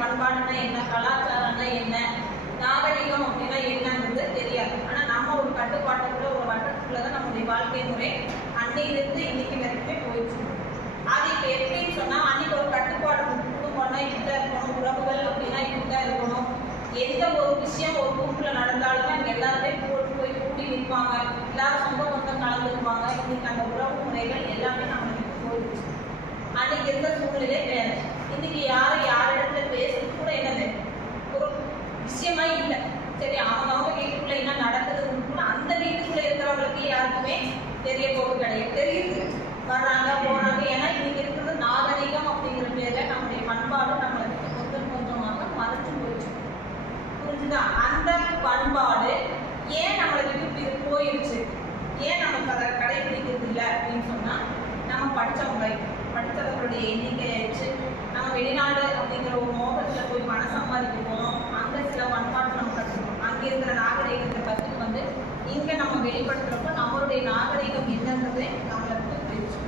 பண்பாடுனா என்ன, கலாச்சாரம்னா என்ன, நாகரிகம் அப்படின்னா என்னங்கிறது தெரியாது. ஆனா நம்ம ஒரு கட்டுப்பாட்டுக்குள்ள ஒரு வட்டத்துக்குள்ளதான் நம்முடைய வாழ்க்கை முறை அன்னையிலிருந்து இன்னைக்கு வரைக்குமே போயிடுச்சு. அது இப்ப எப்படின்னு சொன்னா, அன்னைக்கு ஒரு கட்டுப்பாடு குடும்பம்னா இப்படிதான் இருக்கணும், உறவுகள் அப்படின்னா இப்படிதான் இருக்கணும். எந்த ஒரு விஷயம் ஒரு குரூப்ல நடந்தாலுமே அங்க எல்லாருமே போய் கூடி நிற்பாங்க, எல்லாரும் சொந்த பந்தம் கலந்துக்குவாங்க. இன்னைக்கு அந்த உறவு முறைகள் எல்லாமே நம்மளுக்கு போயிடுச்சு. அன்னைக்கு இருந்த சூழ்நிலை வேற. இன்னைக்கு யார் இடத்துல பேசுறது கூட என்னது ஒரு விஷயமா இல்லை. சரி, அவங்க வீட்டுக்குள்ள என்ன நடக்குதுன்னு கூட அந்த வீட்டுக்குள்ள இருக்கிறவங்களுக்கு யாருக்குமே தெரிய போவது கிடையாது. தெரியுது, வர்றாங்க போறாங்க. ஏன்னா இன்னைக்கு இருக்கிறது நாகரிகம் அப்படிங்கிற பேர்ல நம்முடைய பண்பாடு நம்மளுக்கு கொஞ்சம் கொஞ்சமாக மறைச்சு போயிடுச்சு. புரிஞ்சுதா? அந்த பண்பாடு ஏன் நம்மளுக்கு போயிடுச்சு, ஏன் நமக்கு அதை கடைபிடிக்கிறது இல்லை அப்படின்னு சொன்னா, நம்ம படித்தவர்களுடைய எண்ணிக்கை ஆயிடுச்சு. நம்ம வெளிநாடு அப்படிங்கிற ஒரு மோகத்துல போய் பணம் சம்பாதிக்க போனோம். அங்க சில பண்பாடு நம்ம கற்றுக்கணும். அங்கே இருக்கிற நாகரிகத்தை கற்றுட்டு வந்து இங்க நம்ம வெளிப்படுத்துறப்ப நம்மளுடைய நாகரிகம் என்னன்றது நம்மளுக்கு தெரிஞ்சு.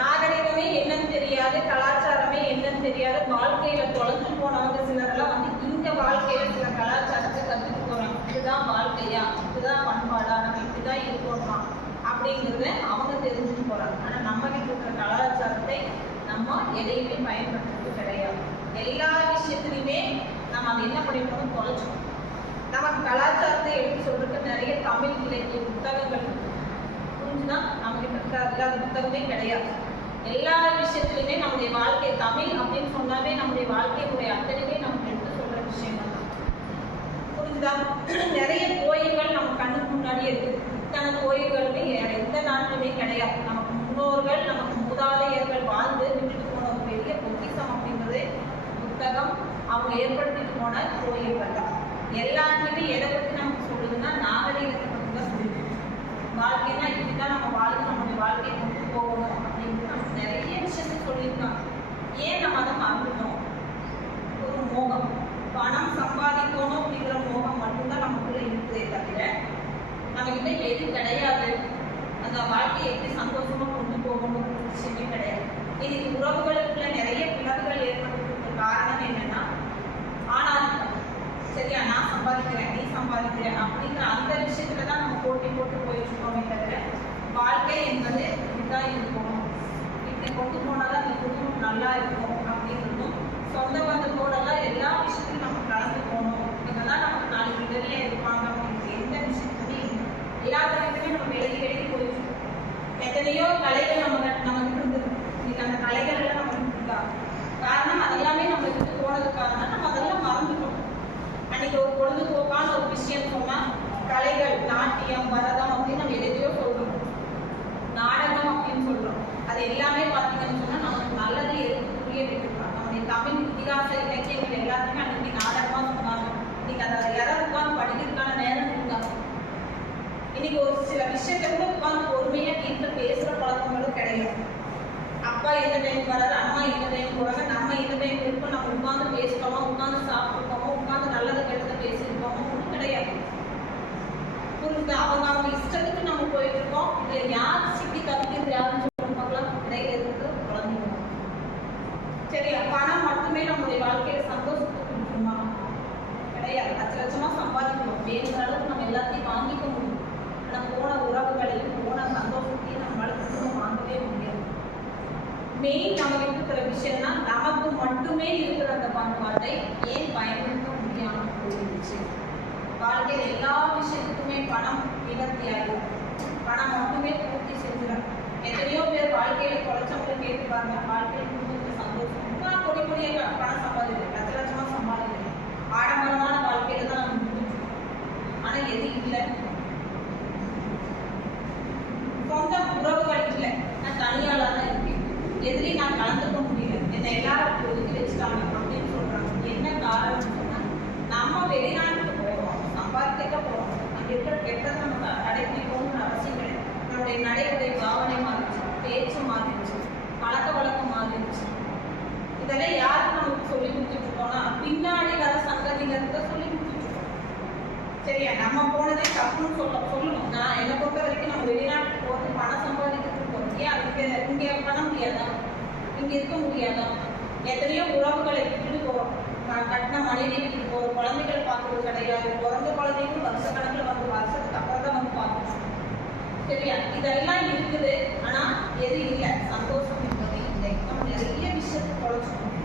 நாகரிகமே என்னன்னு தெரியாது, கலாச்சாரமே என்னன்னு தெரியாது, வாழ்க்கையில தொலைஞ்சு போனவங்க சிலரெல்லாம் வந்து இந்த வாழ்க்கையில சில கலாச்சாரத்தை கற்றுட்டு போறாங்க. இதுதான் வாழ்க்கையா, இதுதான் பண்பாடா, நம்ம இப்படிதான் இருக்கணுமா அப்படிங்கிறத அவங்க தெரிஞ்சுட்டு போறாங்க. ஆனா நம்ம கிட்ட இருக்கிற கலாச்சாரத்தை நம்ம எதையுமே பயன்படுத்துறது கிடையாது. எல்லா விஷயத்துலையுமே நம்ம அதை என்ன பண்ணிக்கணும், தொலைச்சோம். நமக்கு கலாச்சாரத்தை எடுத்து சொல்றதுக்கு நிறைய தமிழ் இலக்கிய புத்தகங்கள் புரிஞ்சுன்னா நம்ம கிட்ட இருக்கிற புத்தகமே கிடையாது. எல்லா விஷயத்துலையுமே நம்முடைய வாழ்க்கை தமிழ் அப்படின்னு சொன்னாவே நம்முடைய வாழ்க்கையுடைய அத்தனையுமே நமக்கு எடுத்து சொல்ற விஷயங்கள் தான். புரிஞ்சுதா? நிறைய கோயில்கள் நம்ம கண்ணுக்கு முன்னாடியே இருக்கு. இத்தனை கோயில்களுமே வேற எந்த நாட்டிலுமே கிடையாது. நமக்கு முன்னோர்கள், நமக்கு மூதாதையர்கள் வாழ்ந்து விட்டுட்டு போன ஒரு பெரிய பொக்கிஷம் அப்படிங்கிறது புத்தகம், அவங்க ஏற்படுத்திட்டு போன கோயில்கள் தான். எல்லாத்துலேயுமே எதை பற்றி நமக்கு சொல்லுதுன்னா நாகரீகத்தை பற்றி தான் சொல்லுது. வாழ்க்கைன்னா இப்படிதான் நம்ம வாழ்க்கை, நம்மளுடைய வாழ்க்கையை கொண்டு போகணும் அப்படின்ட்டு நமக்கு நிறைய விஷயத்தை சொல்லியிருக்காங்க. ஏன் நம்ம அதை மறந்துட்டோம்? ஒரு மோகம், பணம் சம்பாதிக்கணும் அப்படிங்கிற மோகம் மட்டும்தான் நமக்குள்ள இருக்குதே தவிர நம்மகிட்ட எது கிடையாது. அந்த வாழ்க்கையை எப்படி சந்தோஷமா கொண்டு போகணும் விஷயமே கிடையாது. இன்னைக்கு உறவுகளுக்குள்ள நிறைய பிளவுகள் ஏற்படுறதுக்கு காரணம் என்னன்னா ஆணாதிக்கம். சரியா, நான் சம்பாதிக்கிறேன், நீ சம்பாதிக்கிற அப்படிங்கிற அந்த விஷயத்துலதான் நம்ம போட்டி போட்டு போயிட்டுருக்கோமே தவிர வாழ்க்கை என்பது இப்படிதான் இருக்கணும், இப்படி கொண்டு போனாதான் இந்த குடும்பம் நல்லா இருக்கும் அப்படிங்கிறதும், சொந்த பந்தத்தோடலாம் எல்லா விஷயத்தையும் நம்ம கலந்து போகணும், இதெல்லாம் நமக்கு நாளைக்கு வெளியே இருப்பாங்க அப்படிங்கிற எந்த விஷயத்துமே எல்லா கலைக்குமே நம்ம விலகி போயிட்டு. எத்தனையோ கலைகள் நமக்கு இருந்தது. இன்னைக்கு அந்த கலைகள் எல்லாம் நமக்கு இருக்கா? காரணம் அதெல்லாமே நம்ம விட்டு போனதுக்காக நம்ம அதெல்லாம் மறந்துட்டோம். அன்னைக்கு ஒரு பொழுதுபோக்கான ஒரு விஷயம் சொன்னா கலைகள், நாட்டியம், பரதம் அப்படின்னு நம்ம எதையோ சொல்றோம், நாடகம் அப்படின்னு சொல்றோம். அது எல்லாமே பார்த்தீங்கன்னு சொன்னா நமக்கு நல்லது எதுக்கு புரிய வைக்கலாம். நம்முடைய தமிழ் இதிகாச இலக்கியங்கள் எல்லாத்தையுமே அன்னைக்கு நாடகமா சொன்னாங்க. இன்னைக்கு அதை யாராவது உட்காந்து படிக்கிறதுக்கான நேரம் இருக்காங்க. இன்னைக்கு ஒரு சில விஷயத்தை கூட உட்காந்து பொறுமையா வீட்டில் பேசுற பழக்கங்களும் கிடையாது. அப்பா எந்த டைம் வராது, அம்மா எந்த டைம் போறாங்க, நம்ம எந்த டைம் இருக்கோம், நம்ம உட்காந்து பேசுறோமோ, உட்காந்து சாப்பிட்டுருக்கோமோ, உட்காந்து நல்லது கெட்டதை பேசியிருக்கோமோ ஒன்றும் கிடையாது. புரிஞ்சு அவங்க இஷ்டத்துக்கு நம்ம போயிட்டு இருக்கோம். இதுல யார் சிக்கி தப்பிக்கிறது யாருன்னு சொல்லிட்டு பார்க்கலாம். இடையில இருக்கிறது குழந்தைங்க. சரியா, பணம் மட்டுமே நம்முடைய வாழ்க்கையில சந்தோஷத்தை கொடுக்குமா? கிடையாது. லட்சமா சம்பாதிக்கணும், வேணுங்கிற அளவுக்கு நம்ம எல்லாத்தையும் வாங்கிக்க முடியும். ஆனால் போன உறவுகளையும் போன சந்தோஷத்தையும் நம்மளால திரும்ப வாங்கவே முடியாது. மெயின் நமக்கு இருக்கிற விஷயம்னா நமக்கு மட்டுமே இருக்கிற அந்த பண்பாட்டை ஏன் பயன்படுத்த முடியாமல் போயிடுச்சு. வாழ்க்கையில் எல்லா விஷயத்துக்குமே பணம் வினர்த்தியாகும். பணம் மட்டுமே பூர்த்தி செஞ்சிடும். எத்தனையோ பேர் வாழ்க்கையில குறைச்சவங்களை கேட்டு பாருங்க, வாழ்க்கையில் குடும்பத்துக்கு சந்தோஷம் கொடிய பணம் சம்பாதிக்கிறேன், லட்சமா சம்பாதிக்கிறேன், ஆடம்பரமான வாழ்க்கையில தான் நம்ம முடிஞ்சிருக்கோம். ஆனா எது இல்லை, சொந்த உறவுகள் இல்லை, நான் தனியால தான் இருக்கேன், எதுலையும் நான் கலந்துக்க முடியல, என்னை எல்லாரும் ஒதுக்கி வச்சுட்டாங்க அப்படின்னு சொல்றாங்க. என்ன காரணம் சொன்னா, நம்ம வெளிநாட்டுக்கு போகிறோம், சம்பாதிக்க போகிறோம், அங்கே இருக்கிற கெட்டதை நம்ம கடைபிடிக்கணும்னு அவசியம் கிடையாது. நம்மளுடைய நடைமுறை பாவனை மாறிடுச்சு, பேச்சு மாறிடுச்சு, பழக்க வழக்கம் மாறிடுச்சு. இதெல்லாம் யாருக்கு நமக்கு சொல்லி கொடுத்துட்டு இருக்கோம்னா பின்னாடி வர சங்கதிகளுக்கு சொல்லி கொடுத்துட்டு இருக்கோம். சரியா, நம்ம போனதே தப்புன்னு சொல்லணும். நான் என்னை பொறுத்த வரைக்கும் நம்ம வெளிநாட்டுக்கு போகிறது பணம் சம்பாதிக்கிறதுக்கு போகிறோம். ஏன் இங்கே பண்ண முடியாதா, இங்கே இருக்க முடியாதா? எத்தனையோ உறவுகளை விட்டுட்டு போகிறோம். கட்டின மனைவி வீட்டுக்கு போகிற குழந்தைகள் பார்க்கறது கிடையாது. பிறந்த குழந்தைக்கும் வருஷக்கணக்கில் வந்து வருஷத்துக்கு அப்புறம் தான் வந்து பார்க்கணும். சரியா? இதெல்லாம் இருக்குது. ஆனால் எது இல்லை, சந்தோஷம் என்பது இல்லை. நம்ம நிறைய விஷயத்தை தொலைச்சோம்.